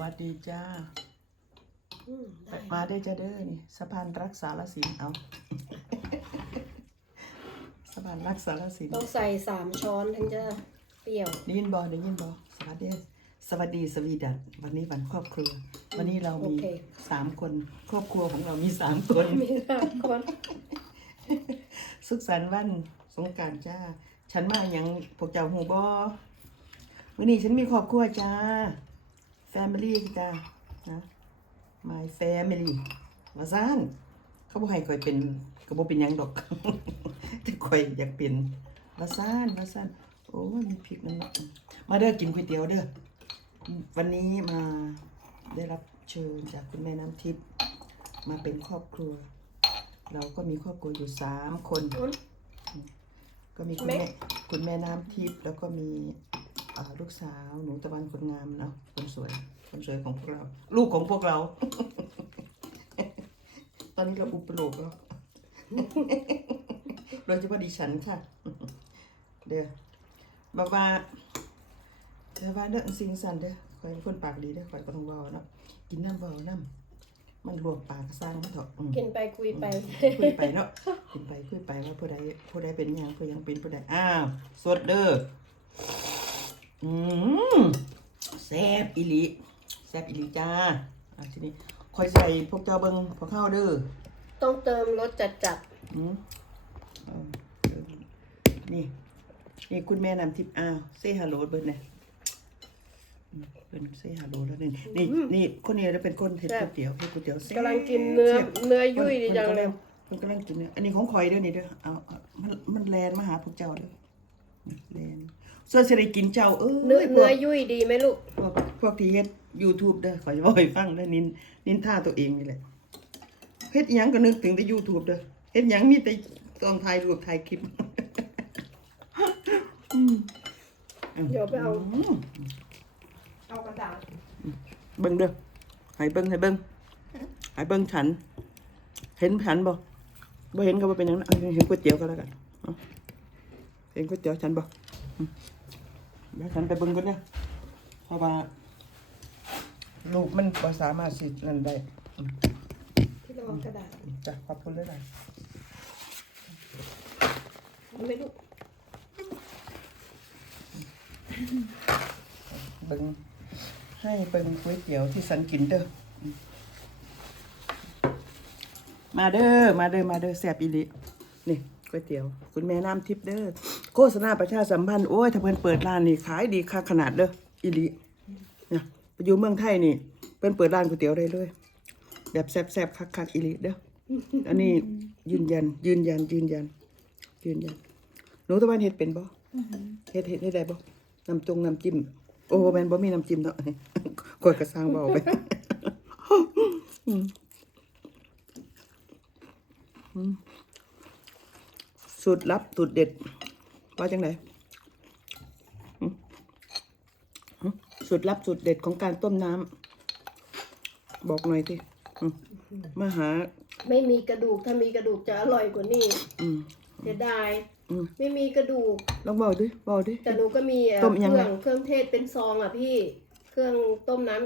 วัสดีจ้าอืมได้มาได้อจ้าเด้อนี่สะพานรักษาละสินเอาสะพานรักษาละสินต้องใส่สามช้อนถึงจะเปรี้ยวได้ยินบอได้ยินบอสวัสดีสวัสดีสวีดัตวันนี้วันครอบครัว วันนี้เรามีสามคนครอบครัวของเรามีสามคนมีสามคนสุขสันต์วันสงกรารจ้า ฉันมาอย่างพวกเจ้าหูบอวันนี้ฉันมีครอบครัวจ้า family จ้านะ my family มาซ่านเขาบอกให้คอยเป็นก็บอกเป็นหยังดอก แต่คอยอยากเป็นมาซ่านมาซ่านโอ้ยมีพริกนั่นเนาะมาเด้อกินก๋วยเตี๋ยวเด้อวันนี้มาได้รับเชิญจากคุณแม่น้ำทิพย์มาเป็นครอบครัว เราก็มีครอบครัวอยู่สามคนอืมก็มีคุณแม่คุณแม่น้ำทิพย์แล้วก็มีอ่า ลูกสาวหนูตะวันคนงามเนาะคนสวยคนสวยของพวกเรา ลูกของพวกเรา ตอนนี้เราอุปโลกแล้วโดยเฉพาะดิฉันค่ะ เดี๋ยวบาบาเดี๋ยวว่าเด้อสิ่งสันเด้อคอยเป็นคนปากดีเด้อคอยก็ต้องเบาเนาะกินน้ำเบาน้ำมันรวมปากก็สร้างมันเถอะอืมกินไปคุยไปคุยไปเนาะคุยไปคุยไปว่าผู้ใดผู้ใดเป็นหยังผู้ยังเป็นผู้ใดอ้าวสดเด้อ อืมแซ่บอีหลีแซ่บอีหลีจ้าอะทีนี้คอยใส่พวกเจ้าเบิงพวกข้าวเด้อต้องเติมรสจัดจัดอืมเอาเออนี่ นี่คุณแม่นำทิพย์อ้าวเซฮัลโหลเบิร์เนี่ยอืมเป็นเซฮัลโหลแล้วนี่นี่นี่คนนี้จะเป็นคนเห็ดก๋วยเตี๋ยวเห็ดก๋วยเตี๋ยวแซ่บๆกำลังกินเนื้อแซ่บเนื้อยุ่ยดีจังเลยมันกำลังกินเนี่ยอันนี้ของคอยเด้วยนี่เด้อเอาเอามันมันแลนมาหาพวกเจ้าเด้อแลน ส่วนสิได้กินเจ้าเออเนื้อพวเนื้อกยุ่ยดีไหมลูก พวกพวกที่เฮ็ด YouTube เด้อขอยจะบอกให้ฟังเด้อนินนินท่าตัวเองนี่แหละเฮ็ดหยังก็นึกถึงแต่ YouTube เด้อเฮ็ดหยังมีแต่ตอนถ่ายรูปถ่ายคลิปอืมเดี๋ยวไปเอาอืมเอากระดาษเบิ่งเด้อให้เบิ่งให้เบิ่งให้เบิ่งฉัน เห็นฉันบ่บ่เห็นก็บ่เป็นหยังนะเอาเห็นก๋วยเตี๋ยวก็แล้วกันเอาเห็นก๋วยเตี๋ยวฉันบ่อืม เดี๋ยวฉันไปเบิ่งก่อนเด้อเพราะว่าลูกมันบ่สามารถสินั่นได้ที่เราเอากระดาษจ้ะขอบคุณเลยนะเอาไหม่ลูกเบิ่งให้เบิ่งก๋วยเตี๋ยวที่สันกินเด้ออืมมาเด้อมาเด้อมาเด้อแซ่บอีหลีนี่ก๋วยเตี๋ยว คุณแม่น้ำทิพย์เด้อ โฆษณาประชาสัมพันธ์โอ้ยถ้าเพิ่นเปิดร้านนี่ขายดีคักขนาดเด้ออีหลีเนี่ยไปอยู่เมืองไทยนี่ เพิ่นเปิดร้านก๋วยเตี๋ยวได้เลยแบบแซ่บๆคักๆอีหลีเด้ออันนี้ยืนยัน ยืนยัน ยืนยัน ยืนยันหนูตะวันเฮ็ดเป็นบ่เฮ็ดเฮ็ดได้บ่น้ำจงน้ำจิ้มโอ้แมนบ่มีน้ำจิ้มเนาะกดกระซังเบาไปสูตรลับสูตรเด็ด ว่าจังไหนอืมอืมสูตรลับสูตรเด็ดของการต้มน้ำบอกหน่อยสิอืมมาหา ไม่มีกระดูกถ้ามีกระดูกจะอร่อยกว่านี้อืมเสียดายอืมไม่มีกระดูกลองเบาดิเบาดิแต่หนูก็มีเอ่อต้มเคยังรื่ไงองเครื่องเทศเป็นซองอะพี่ เครื่องต้มน้ำ